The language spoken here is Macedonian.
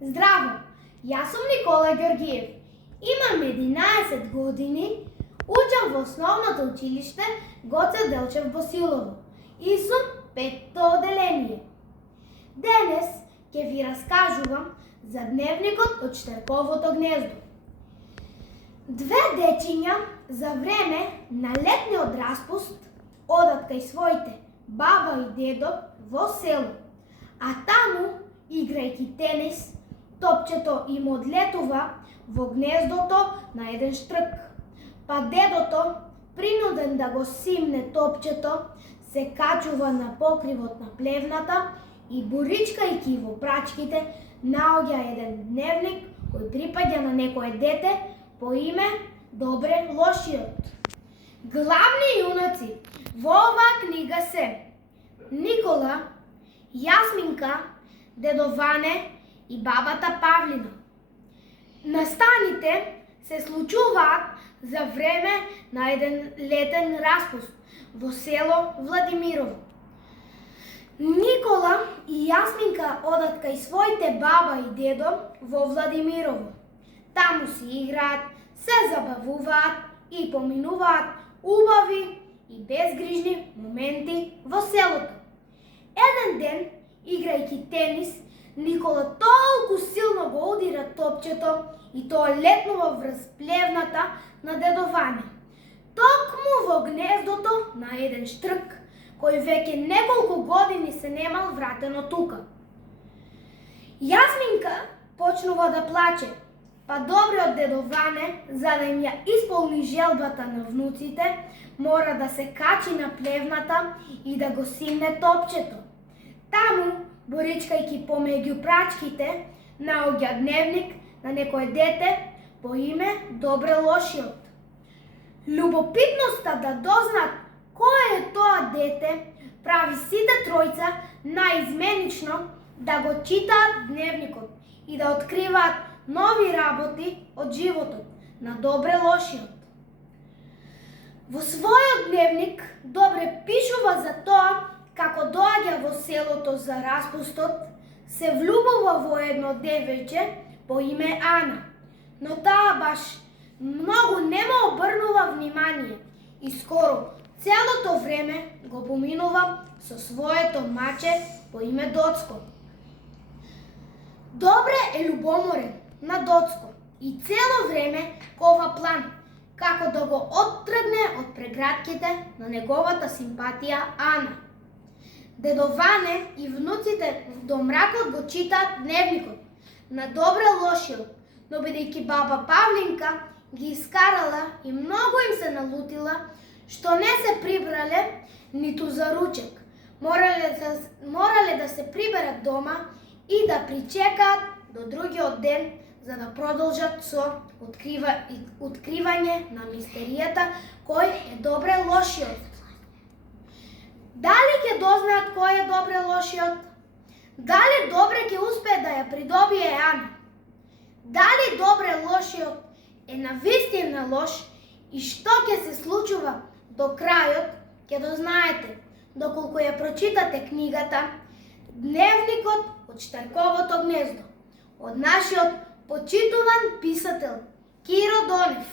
Здраво, јас сум Никола Ѓоргиев. Имам 11 години, учам во основното училиште Гоце Делчев Босилово и сум 5-то оделение. Денес ќе ви раскажувам за дневникот од Штарковото гнездо. Две дечиња за време на летниот распуст одат кај своите баба и дедо во село, а таму, играјќи тенис, топчето им одлетува во гнездото на еден штрк, па дедото, принуден да го симне топчето, се качува на покривот на плевната и буричкајќи во прачките, наоѓа еден дневник кој припаѓа на некое дете по име Добре лошиот. Главни јунаци во оваа книга се Никола, Јасминка, дедо Ване и бабата Павлина. Настаните се случуваат за време на еден летен распуст во село Владимирово. Никола и Јасминка одат кај своите баба и дедо во Владимирово. Таму си играат, се забавуваат и поминуваат убави и безгрижни моменти во селото. Еден ден, играјќи тенис, Никола толку силно го удира топчето и тоа летнува врз плевната на дедо Ване. Токму во гнездото на еден штрк, кој веќе неколку години се немал вратено тука. Јасминка почнува да плаче, па добриот дедо Ване, за да им ја исполни желбата на внуците, мора да се качи на плевната и да го симне топчето. Таму, боричкајќи помеѓу прачките, наоѓа дневник на некое дете по име Добре лошиот. Любопитноста да дознаат кој е тоа дете прави сите тројца наизменично да го читаат дневникот и да откриваат нови работи од животот на Добре лошиот. Во својот дневник Добре пишува за тоа како доаѓа во селото за распустот, се влюбува во едно девојче по име Ана, но таа баш многу не му обрнува внимание и скоро целото време го поминува со своето маче по име Доцко. Добре е љубоморен на Доцко и цело време кова план како да го оттргне од прегратките на неговата симпатија Ана. Дедо Ване и внуците до мракот го читаат дневникот на Добре лошиот, но бидејќи баба Павлинка ги искарала и многу им се налутила, што не се прибрале ниту за ручек. Морале да се приберат дома и да причекаат до другиот ден за да продолжат со откривање на мистеријата кој е Добре лошиот. Дали ќе дознаат кој е Добре лошиот? Дали Добре ќе успее да ја придобие Ана? Дали Добре лошиот е навистина лош и што ќе се случува до крајот, ќе дознаете доколку ја прочитате книгата Дневникот од Штарковото гнездо од нашиот почитуван писател Киро Донев.